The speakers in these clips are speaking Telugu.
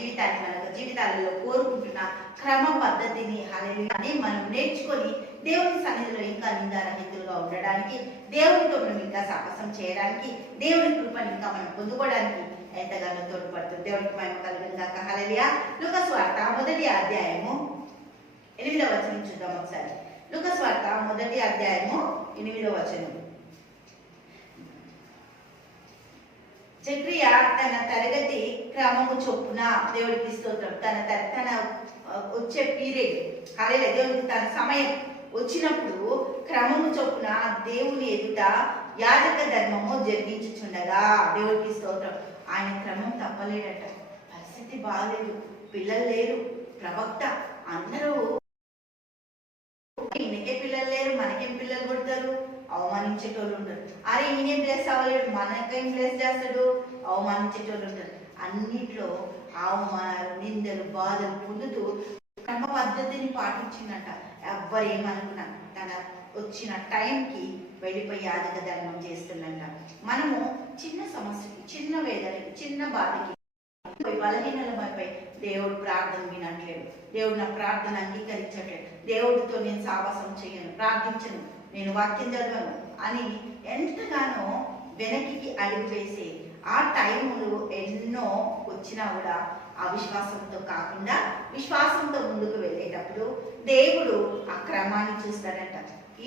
జీవితాన్ని మన జీవితాలలో కోరుకుంటున్న క్రమ పద్ధతిని హల్లెలూయా మనం నేర్చుకొని దేవుని సన్నిధిలో ఇంకా నిందారహితులుగా ఉండడానికి, దేవునితో మనం ఇంకా సాహసం చేయడానికి, దేవుని కృపను ఇంకా మనం పొందుకోవడానికి ఎంతగానో తోడ్పడుతుంది. దేవునికి మహిమ కలుగును గాక. హల్లెలూయా. లూకా సువార్త 1వ అధ్యాయము 8వ వచనం చూద్దాం ఒకసారి. లూకా సువార్త 1వ అధ్యాయము 8వ వచనం. జకరియా తన తరగతి క్రమము చొప్పున, దేవుడికి స్తోత్రం, తన వచ్చే పీరియడ్ హల్లెలూయా, దేవుడికి తన సమయం వచ్చినప్పుడు క్రమము చొప్పున దేవుని ఎదుట యాజక ధర్మము జరిగించుచుండగా, దేవుడికి స్తోత్రం, ఆయన క్రమం తప్పలేడట. పరిస్థితి బాగాలేదు, పిల్లలు లేరు, ప్రవక్త అందరూ, ఈయనకే పిల్లలు లేరు, మనకేం పిల్లలు పుడతారు, అవమానించేటోళ్ళు ఉంటారు. అరే ఈయనేం ప్లేస్ అవ్వలేడు, మనకేం ప్లేస్ చేస్తాడు, అవమానించేటోళ్ళు ఉంటారు. అన్నిట్లో అవమానాలు, నిందలు, బాధలు పొందుతూ క్రమ పద్ధతిని పాటించిందట. ఎవ్వరేమనుకున్నా తన వచ్చిన టైంకి వెళ్ళిపోయి యాజక ధర్మం చేస్తుందంట. మనము చిన్న సమస్యకి, చిన్న వేదనకి, చిన్న బాధకి, బలహీనలపై దేవుడు ప్రార్థన వినట్లేదు, దేవుడు నా ప్రార్థన అంగీకరించట్లేదు, దేవుడితో నేను సావాసం చేయను, ప్రార్థించను, నేను వాక్యం చదవను అని ఎంతగానో వెనక్కి అడుగు వేసే ఆ టైములు ఎన్నో వచ్చినా కూడా అవిశ్వాసంతో కాకుండా విశ్వాసంతో ముందుకు వెళ్ళేటప్పుడు దేవుడు ఆ క్రమాన్ని చూస్తాడంట.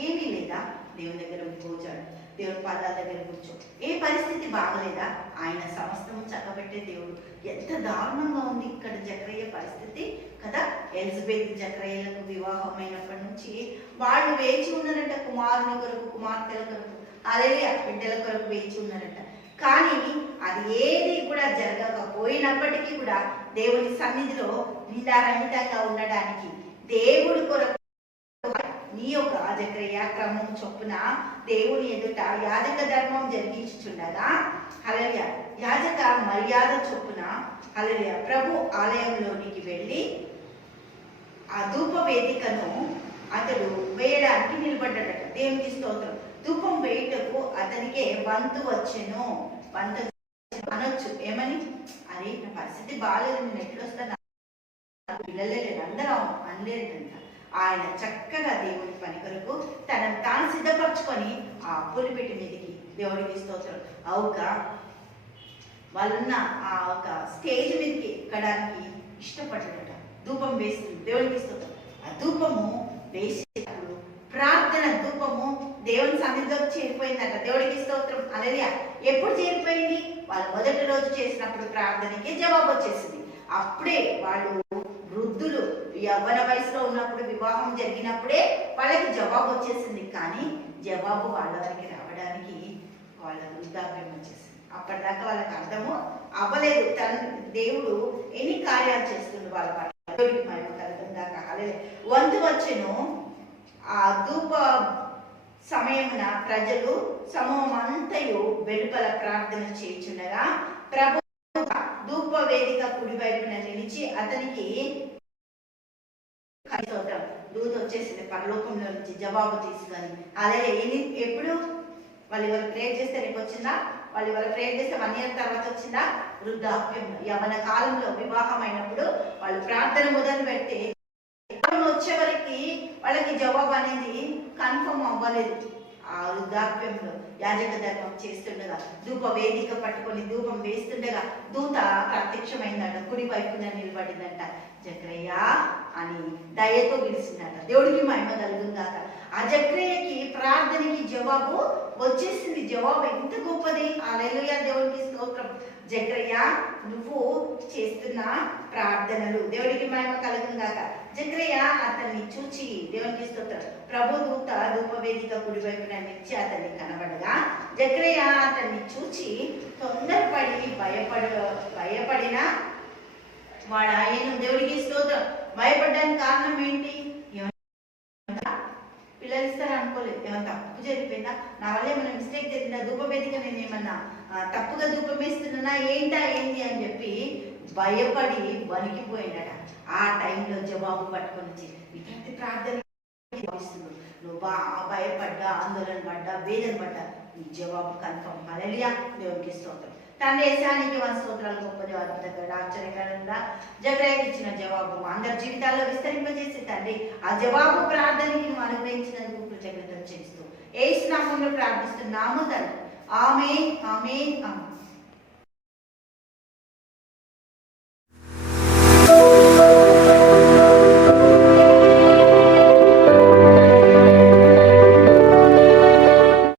ఏమీ లేదా, దేవుని దగ్గర కూర్చోడు, దేవుడి పాదాల దగ్గర కూర్చో, ఏ పరిస్థితి బాగలేదా, ఆయన సమస్తము చక్కబెట్టే దేవుడు. ఎంత దారుణంగా ఉంది ఇక్కడ జకరియా పరిస్థితి కదా. ఎలిజబెత్ జకరియలకు వివాహమైనప్పటి నుంచి వాళ్ళు వేచి ఉన్నారంట, కుమారుని కొరకు, కుమార్తెల కొరకు, హల్లెలూయా, బిడ్డల కొరకు వేచి ఉన్నారంట. కానీ అది ఏది కూడా జరగకపోయినప్పటికీ కూడా దేవుని సన్నిధిలో నిందారహితంగా ఉండడానికి దేవుడి కొరకు నీ యొక్క జకరియా క్రమం చొప్పున దేవుని ఎదుట యాజక ధర్మం జరిగించుచుండగా, హల్లెలూయా, యాజక మర్యాద చొప్పున హల్లెలూయా ప్రభు ఆలయంలోనికి వెళ్ళి ఆ ధూప వేదికను అతడు వేయడానికి నిలబడ్డాడట. దేవునికి స్తోత్రం. ధూపం వేయుటకు అతనికే వంతు వచ్చెను. వంతు అనొచ్చు ఏమని, అరే నా పరిస్థితి బాగాలేదు, నేను ఎట్లొస్తాను, పిల్లలే లేదు, అందరూ అనలేదంట. ఆయన చక్కగా దేవుడి పని కొరకు తనను తాను సిద్ధపరచుకొని ఆ పులిపెట్టి మీదకి, దేవుడికి స్తోత్రం, ఒక వాళ్ళున్న ఆ ఒక స్టేజ్ మీదకి ఎక్కడానికి ఇష్టపడ్డాడట. ధూపం వేస్తుంది, దేవుడికి స్తోత్రం. ఆ ధూపము వేసేటప్పుడు ప్రార్థన ధూపము దేవుని సన్నిధిలోకి చేరిపోయిందట. దేవుడికి స్తోత్రం. హల్లెలూయా. ఎప్పుడు చేరిపోయింది? వాళ్ళు మొదటి రోజు చేసినప్పుడు ప్రార్థనకి జవాబు వచ్చేసింది. అప్పుడే వాళ్ళు వృద్ధులు యవ్వన వయసులో ఉన్నప్పుడు, వివాహం జరిగినప్పుడే వాళ్ళకి జవాబు వచ్చేసింది. కానీ జవాబు వాళ్ళ వారికి రావడానికి వాళ్ళ వృద్ధాప్యం వచ్చేసింది. అప్పటిదాకా వాళ్ళకి అర్థము అవ్వలేదు. దేవుడు ఎన్ని కార్యాలు చేస్తుంది వాళ్ళ పట్ల. దేవుడికి మహిమ కలుగును గాక. హల్లెలూయా. వంతు వచ్చెను. ఆ ధూప సమయమున ప్రజలు సమూహం అంతయు వెలుపల ప్రార్థన చేయుచుండగా ప్రభు ధూప వేదిక కుడివైపున నిలిచి అతనికి దూత వచ్చేసింది పరలోకంలో నుంచి జవాబు తీసుకొని. అలాగే ఎప్పుడు వాళ్ళు ఇవాళ ప్రేయర్ చేస్తే రేపు వచ్చిందా, వాళ్ళు ఇవాళ ప్రేయర్ చేస్తే 1 year తర్వాత వచ్చిందా, వృద్ధాప్యంలో యవ్వన కాలంలో వివాహం అయినప్పుడు వాళ్ళు ప్రార్థన మొదలు పెడితే వచ్చే వరకు వాళ్ళకి జవాబు అనేది కన్ఫర్మ్ అవ్వలేదు. ఆ వృద్ధాప్యంలో యాజక ధర్మం చేస్తుండగా, ధూప వేదిక పట్టుకొని ధూపం వేస్తుండగా దూత ప్రత్యక్షమైందట, కుడి వైపున నిలబడిందంట. జకరియా అని దయతో పిలిచిందట. దేవుడికి మహిమ కలుగును గాక. ఆ జకరియకి ప్రార్థనకి జవాబు వచ్చేసింది. జవాబు ఎంత గొప్పది. హల్లెలూయా, దేవుడికి స్తోత్రం. జకరియా నువ్వు చేస్తున్న ప్రార్థనలు, దేవుడికి మహిమ కలుగును గాక. జకరియా అతన్ని చూచి, దేవునికి స్తోత్రం, ప్రభు దూత ధూపవేదిక కుడివైపున నిలిచి అతన్ని కనబడగా జకరియా అతన్ని చూచి తొందరపడి భయపడిన వాడు ఆయన. దేవుడికి స్తోత్రం. భయపడడానికి కారణం ఏంటి? పిల్లలు ఇస్తారా అనుకోలేదు. ఏమన్నా తప్పు జరిగిపోయిందా, నా వల్ల ఏమన్నా మిస్టేక్ జరిగిందా, ధూపవేదిక నేను ఏమన్నా తప్పుగా ధూపం వేస్తున్నా ఏంటి అని చెప్పి భయపడి వణికిపోయినట. ఆ టైంలో జవాబు పట్టుకొని వచ్చి ఇటువంటి ప్రార్థన నువ్వు బాగా భయపడ్డా, ఆందోళన పడ్డా, వేదన పడ్డా, నీ జవాబు కన్ఫర్మ్. హల్లెలూయా, దేవునికి స్తోత్రం. తండ్రి యేసానికి మన స్తోత్రాలు, గొప్పది అద్భుతంగా ఆశ్చర్యకరంగా జకర్యాకి ఇచ్చిన జవాబు మా అందరి జీవితాల్లో విస్తరింపజేసి తండ్రి ఆ జవాబు ప్రార్థనకి నువ్వు అనుగ్రహించినందుకు కృతజ్ఞతలు చెల్లిస్తూ యేసు నామములో ప్రార్థిస్తున్నాము తండ్రి. ఆమేన్, ఆమేన్, ఆమేన్.